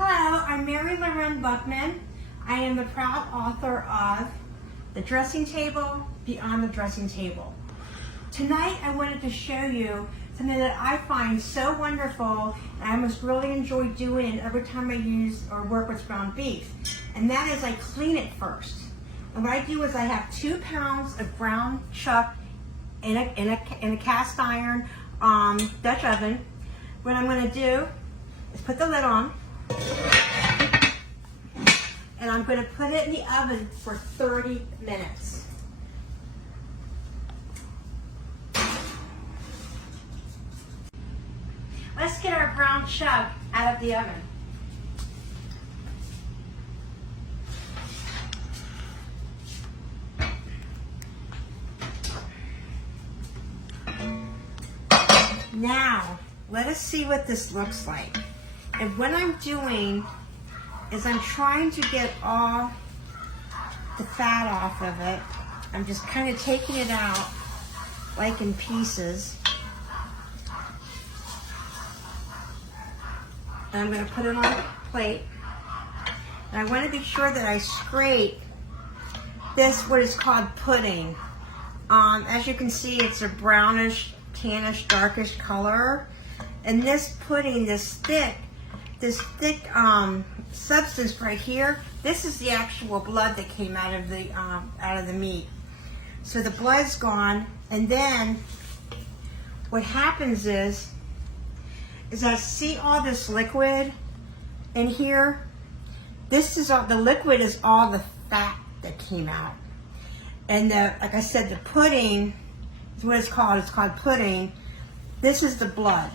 Hello, I'm Mary Buckman. I am the proud author of The Dressing Table, Beyond the Dressing Table. Tonight I wanted to show you something that I find so wonderful and I almost really enjoy doing it every time I use or work with ground beef. And that is I clean it first. And what I do is I have 2 pounds of ground chuck in a cast iron Dutch oven. What I'm going to do is put the lid on. And I'm going to put it in the oven for 30 minutes. Let's get our ground chuck out of the oven. Now, let us see what this looks like. And what I'm doing is I'm trying to get all the fat off of it. I'm just kind of taking it out like in pieces. And I'm going to put it on a plate. And I want to be sure that I scrape this, what is called pudding. As you can see, it's a brownish, tannish, darkish color. And this pudding, this thick substance right here, this is the actual blood that came out of the meat. So the blood's gone, and then what happens is I see all this liquid in here. This is all, the liquid is all the fat that came out. And like I said, the pudding is what it's called. It's called pudding. This is the blood.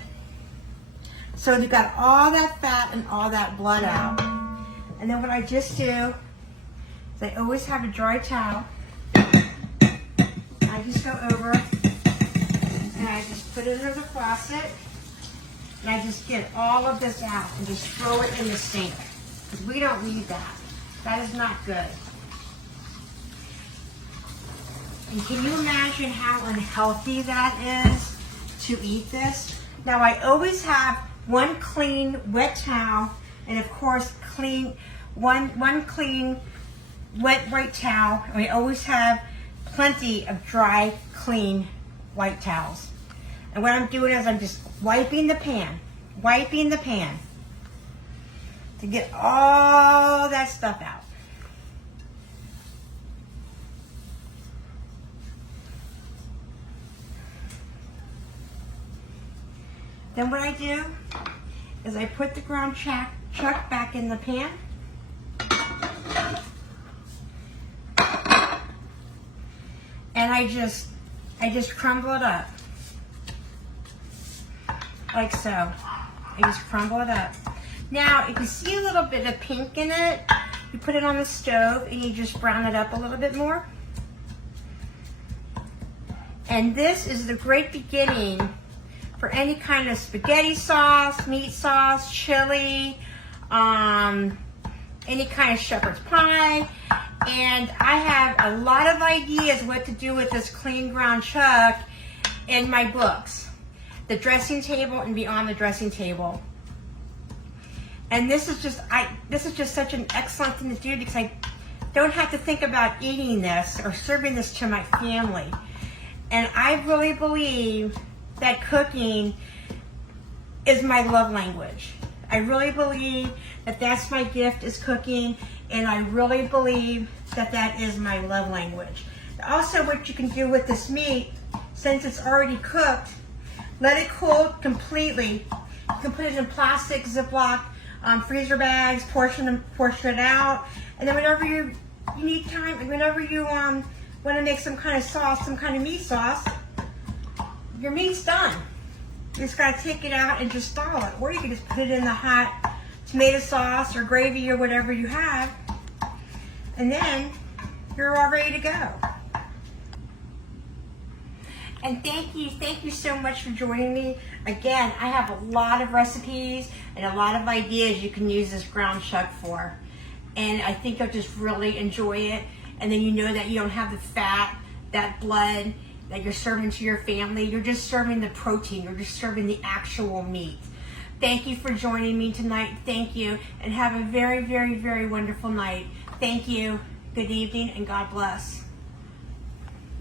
So you've got all that fat and all that blood out. And then what I just do is I always have a dry towel. I just go over and I just put it under the faucet and I just get all of this out and just throw it in the sink. Because we don't need that. That is not good. And can you imagine how unhealthy that is to eat this? Now I always have one clean wet towel, and of course one clean wet white towel. And we always have plenty of dry, clean white towels. And what I'm doing is I'm just wiping the pan to get all that stuff out. Then what I do is I put the ground chuck back in the pan. And I just crumble it up. Like so. I just crumble it up. Now, if you see a little bit of pink in it, you put it on the stove and you just brown it up a little bit more. And this is the great beginning for any kind of spaghetti sauce, meat sauce, chili, any kind of shepherd's pie. And I have a lot of ideas what to do with this clean ground chuck in my books, The Dressing Table and Beyond the Dressing Table. And this is just such an excellent thing to do because I don't have to think about eating this or serving this to my family. And I really believe that cooking is my love language. I really believe that that's my gift, is cooking, and I really believe that that is my love language. Also, what you can do with this meat, since it's already cooked, let it cool completely. You can put it in plastic, Ziploc, freezer bags, portion it out, and then whenever you need time, whenever you want to make some kind of sauce, some kind of meat sauce, your meat's done. You just got to take it out and just thaw it. Or you can just put it in the hot tomato sauce or gravy or whatever you have. And then you're all ready to go. And thank you so much for joining me. Again, I have a lot of recipes and a lot of ideas you can use this ground chuck for. And I think you'll just really enjoy it. And then you know that you don't have the fat, that blood, that you're serving to your family. You're just serving the protein. You're just serving the actual meat. Thank you for joining me tonight. Thank you, and have a very, very, very wonderful night. Thank you. Good evening, and God bless.